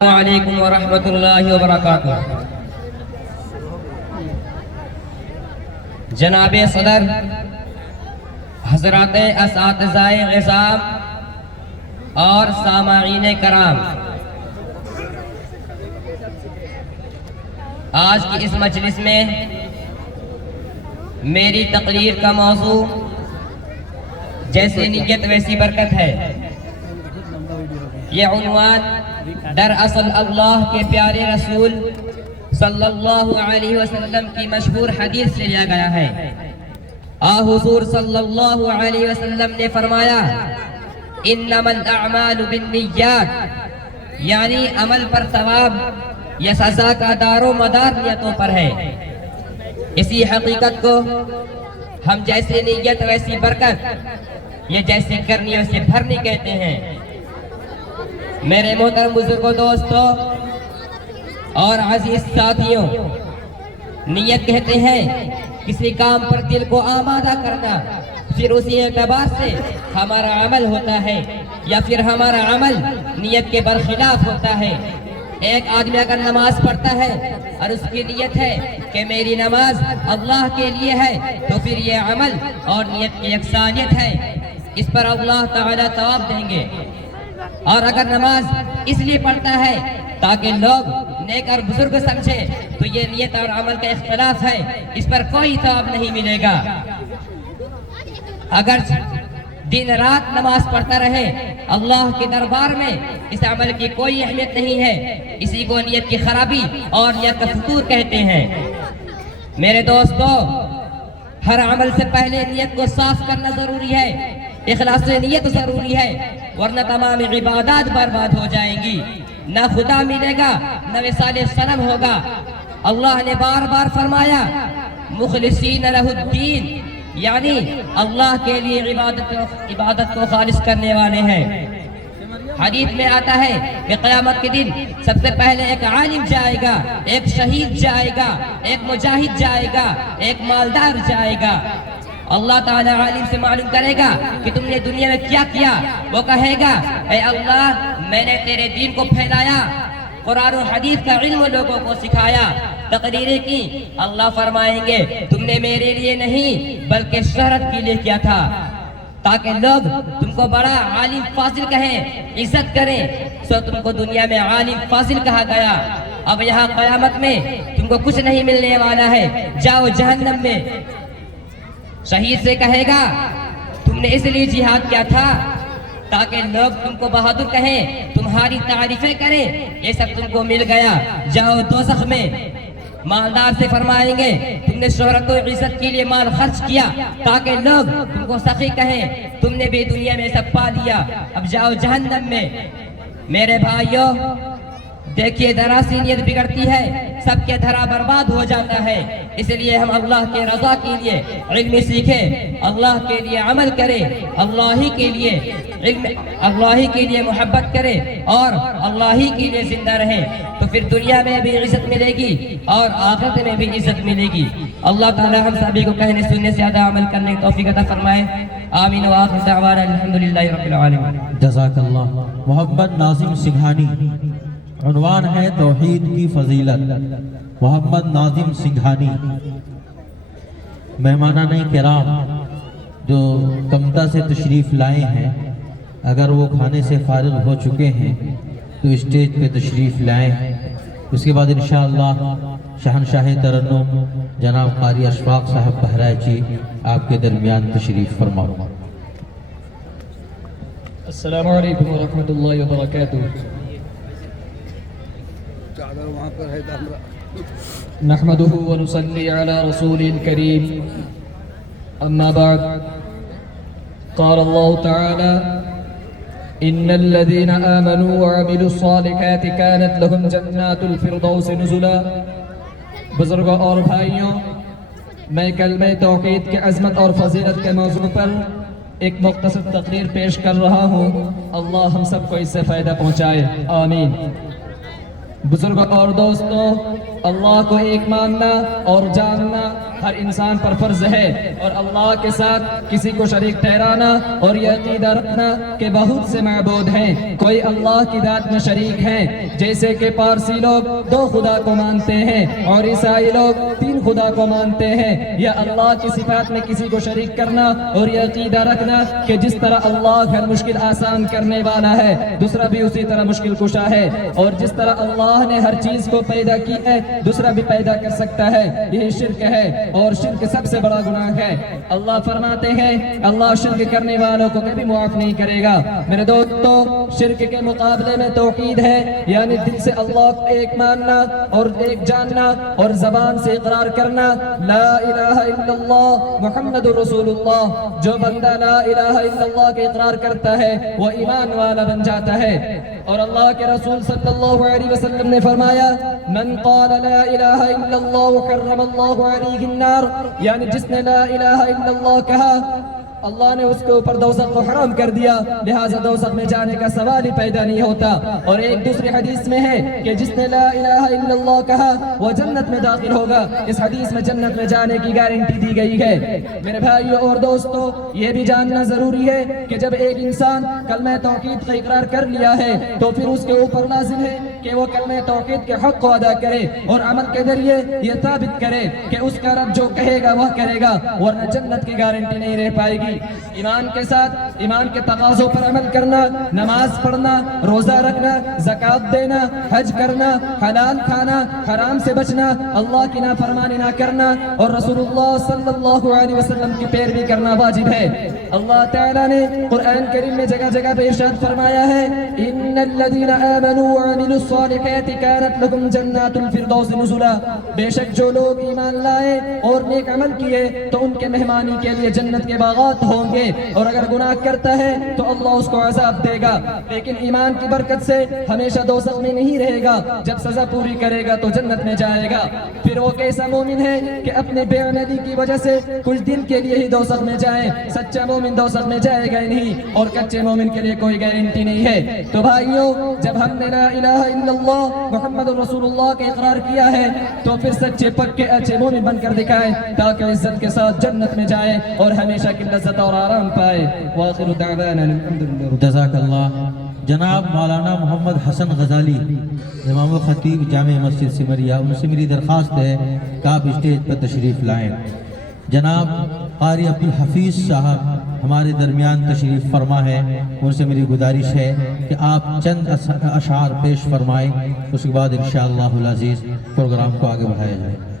السلام علیکم ورحمۃ اللہ وبرکاتہ۔ جناب صدر، حضرات اساتذہ نظام اور سامعین کرام، آج کی اس مجلس میں میری تقریر کا موضوع جیسی نیت ویسی برکت ہے۔ یہ عنوان دراصل اللہ کے پیارے رسول صلی اللہ علیہ وسلم کی مشہور حدیث سے لیا گیا ہے۔ حضور صلی اللہ علیہ وسلم نے فرمایا، انما الاعمال بالنیات، یعنی عمل پر ثواب یا سزا کا دار و مدار نیتوں پر ہے۔ اسی حقیقت کو ہم جیسے نیت ویسی برکت یا جیسے کرنی ویسے بھرنی کہتے ہیں۔ میرے محترم بزرگوں، دوستوں اور عزیز ساتھیوں، نیت کہتے ہیں کسی کام پر دل کو آمادہ کرنا، پھر اسی اعتبار سے ہمارا عمل ہوتا ہے یا پھر ہمارا عمل نیت کے برخلاف ہوتا ہے۔ ایک آدمی اگر نماز پڑھتا ہے اور اس کی نیت ہے کہ میری نماز اللہ کے لیے ہے، تو پھر یہ عمل اور نیت کی یکسانیت ہے، اس پر اللہ تعالیٰ ثواب دیں گے۔ اور اگر نماز اس لیے پڑھتا ہے تاکہ لوگ نیک اور بزرگ سمجھے، تو یہ نیت اور عمل کا اختلاف ہے، اس پر کوئی ثواب نہیں ملے گا۔ اگر دن رات نماز پڑھتا رہے، اللہ کے دربار میں اس عمل کی کوئی اہمیت نہیں ہے، اسی کو نیت کی خرابی اور نیت کا فتور کہتے ہیں۔ میرے دوستو، ہر عمل سے پہلے نیت کو صاف کرنا ضروری ہے، اخلاص نیت ضروری ہے، ورنہ تمام عبادات برباد ہو جائیں گی، نہ خدا ملے گا نہ وصال صنم ہوگا۔ اللہ نے بار بار فرمایا، مخلصین لہ الدین، یعنی اللہ کے لیے عبادت کو خالص کرنے والے ہیں۔ حدیث میں آتا ہے کہ قیامت کے دن سب سے پہلے ایک عالم جائے گا، ایک شہید جائے گا، ایک مجاہد جائے گا، ایک مالدار جائے گا۔ اللہ تعالیٰ عالم سے معلوم کرے گا کہ تم نے دنیا میں کیا کیا۔ وہ کہے گا، اے اللہ، میں نے تیرے دین کو پھیلایا، قرآن و حدیث کا علم لوگوں کو سکھایا، تقریریں کی۔ اللہ فرمائیں گے، تم نے میرے لیے نہیں بلکہ شہرت کے لیے کیا تھا، تاکہ لوگ تم کو بڑا عالم فاضل کہیں، عزت کریں، سو تم کو دنیا میں عالم فاضل کہا گیا۔ اب یہاں قیامت میں تم کو کچھ نہیں ملنے والا ہے، جاؤ جہنم میں۔ شہید سے کہے گا، تم نے اس لیے جہاد کیا تھا تاکہ لوگ تم کو بہادر کہیں، تمہاری تعریفیں کریں، یہ سب تم کو مل گیا، جاؤ دوزخ میں۔ مالدار سے فرمائیں گے، تم نے شہرت و عزت کے لیے مال خرچ کیا تاکہ لوگ تم کو سخی کہیں، تم نے بھی دنیا میں سب پا لیا، اب جاؤ جہنم میں۔ میرے بھائیوں، دیکھیے ذرا سی نیت بگڑتی ہے، سب کے دھرا برباد ہو جاتا ہے۔ اس لیے ہم اللہ کے رضا کے لیے علم سیکھیں، اللہ کے لیے عمل کریں، اللہ ہی کے لیے علم، اللہ ہی کے لیے محبت کریں اور اللہ ہی کے لیے زندہ رہیں، تو پھر دنیا میں بھی عزت ملے گی اور آخرت میں بھی عزت ملے گی۔ اللہ تعالی ہم سبھی کو کہنے سننے سے زیادہ عمل کرنے کی توفیق عطا فرمائے۔ آمین وآخر دعوانا الحمدللہ رب العالمین۔ جزاک اللہ۔ محمد ناظم سنگھانی، عنوان ہے توحید کی فضیلت۔ محمد ناظم سنگھانی۔ مہمانان کرام جو کمتا سے تشریف لائے ہیں، اگر وہ کھانے سے فارغ ہو چکے ہیں تو اسٹیج پہ تشریف لائیں، اس کے بعد انشاءاللہ شہنشاہ ترنم جناب قاری اشفاق صاحب بہرائچ جی آپ کے درمیان تشریف فرماؤ۔ السلام علیکم ورحمۃ اللہ وبرکاتہ۔ نحمده ونصلي على رسول الكريم، أما بعد، قال الله تعالى إن الذين آمنوا وعملوا الصالحات كانت لهم جنات الفردوس نزلا۔ بزرگوں اور بھائیوں، میں کلمہ توحید کی عظمت اور فضیلت کے موضوع پر ایک مختصر تقریر پیش کر رہا ہوں، اللہ ہم سب کو اس سے فائدہ پہنچائے، آمین۔ بزرگوں اور دوستوں، اللہ کو ایک ماننا اور جاننا ہر انسان پر فرض ہے، اور اللہ کے ساتھ کسی کو شریک ٹھہرانا اور یہ عقیدہ رکھنا کہ بہت سے معبود ہیں، کوئی اللہ کی ذات میں شریک ہیں، جیسے کہ پارسی لوگ دو خدا کو مانتے ہیں اور عیسائی لوگ تین خدا کو مانتے ہیں، یا اللہ کی صفات میں کسی کو شریک کرنا اور یہ عقیدہ رکھنا کہ جس طرح اللہ ہر مشکل آسان کرنے والا ہے دوسرا بھی اسی طرح مشکل کشا ہے، اور جس طرح اللہ نے ہر چیز کو پیدا کی ہے دوسرا بھی پیدا کر سکتا ہے، یہی شرک ہے، اور شرک سب سے بڑا گناہ ہے۔ اللہ فرماتے ہیں اللہ شرک کرنے والوں کو کبھی معاف نہیں کرے گا۔ میرے دوستو، شرک کے مقابلے میں توحید ہے، یعنی دل سے اللہ کو ایک ماننا اور ایک جاننا، اور زبان سے اقرار کرنا لا الہ الا اللہ محمد رسول اللہ۔ جو بندہ لا الہ الا اللہ کے اقرار کرتا ہے وہ ایمان والا بن جاتا ہے، اور اللہ کے رسول صلی اللہ علیہ وسلم نے فرمایا من قال لا الہ الا اللہ حرم اللہ علیہ النار، یعنی جس نے لا الہ الا اللہ کہا اللہ نے اس کے اوپر دوزخ کو حرام کر دیا، لہٰذا دوزخ میں جانے کا سوال ہی پیدا نہیں ہوتا۔ اور ایک دوسری حدیث میں ہے کہ جس نے لا الہ الا اللہ کہا وہ جنت میں داخل ہوگا، اس حدیث میں جنت میں جانے کی گارنٹی دی گئی ہے۔ میرے بھائیو اور دوستو، یہ بھی جاننا ضروری ہے کہ جب ایک انسان کلمہ توحید کا اقرار کر لیا ہے تو پھر اس کے اوپر لازم ہے کہ وہ کلمہ توحید کے حق کو ادا کرے اور عمل کے ذریعے یہ ثابت کرے کہ اس کا رب جو کہے گا وہ کرے گا، ورنہ جنت کی گارنٹی نہیں رہ پائے گی۔ ایمان کے ساتھ ایمان کے تقاضوں پر عمل کرنا، نماز پڑھنا، روزہ رکھنا، زکوٰۃ دینا، حج کرنا، حلال کھانا، حرام سے بچنا، اللہ کی نافرمانی نہ کرنا، اور رسول اللہ صلی اللہ علیہ وسلم کی پیروی کرنا واجب ہے۔ اللہ تعالیٰ نے قرآن کریم میں جگہ جگہ پہ ارشاد فرمایا ہے ان الذین آمنوا وعملوا الصالحات كانت لهم جنات الفردوس نزلا، بے شک جو لوگ ایمان لائے اور نیک عمل کیے تو ان کے مہمانی کے لیے جنت کے باغات ہوں گے، اور اگر گناہ کرتا ہے تو اللہ اس کو عذاب دے گا، لیکن ایمان کی برکت سے ہمیشہ دوزخ میں نہیں رہے گا، جب سزا پوری کرے گا تو جنت میں جائے گا۔ پھر وہ کیسا مومن ہے کہ اپنے بے عملی کی وجہ سے کچھ دن کے لیے ہی دوزخ میں جائے، سچا مومن دوزخ میں جائے گا نہیں، اور کچے مومن کے لیے کوئی گارنٹی نہیں ہے۔ تو بھائیوں، جب ہم نے لا الہ الا اللہ محمد رسول اللہ کا اقرار کیا ہے تو پھر سچے پکے اچھے مومن بن کر دکھائے تاکہ عزت کے ساتھ جنت میں جائے اور ہمیشہ کی لذت اور آرام پائے۔ وآخر دعوانا الحمدللہ۔ جزاک اللہ۔ جناب مولانا محمد حسن غزالی، امام و خطیب جامع مسجد سمریہ، ان سے میری درخواست ہے کہ آپ اسٹیج پر تشریف لائیں۔ جناب قاری عبدالحفیظ صاحب ہمارے درمیان تشریف فرما ہے، ان سے میری گزارش ہے کہ آپ چند اشعار پیش فرمائیں، اس کے بعد انشاءاللہ العزیز پروگرام کو آگے بڑھایا جائے۔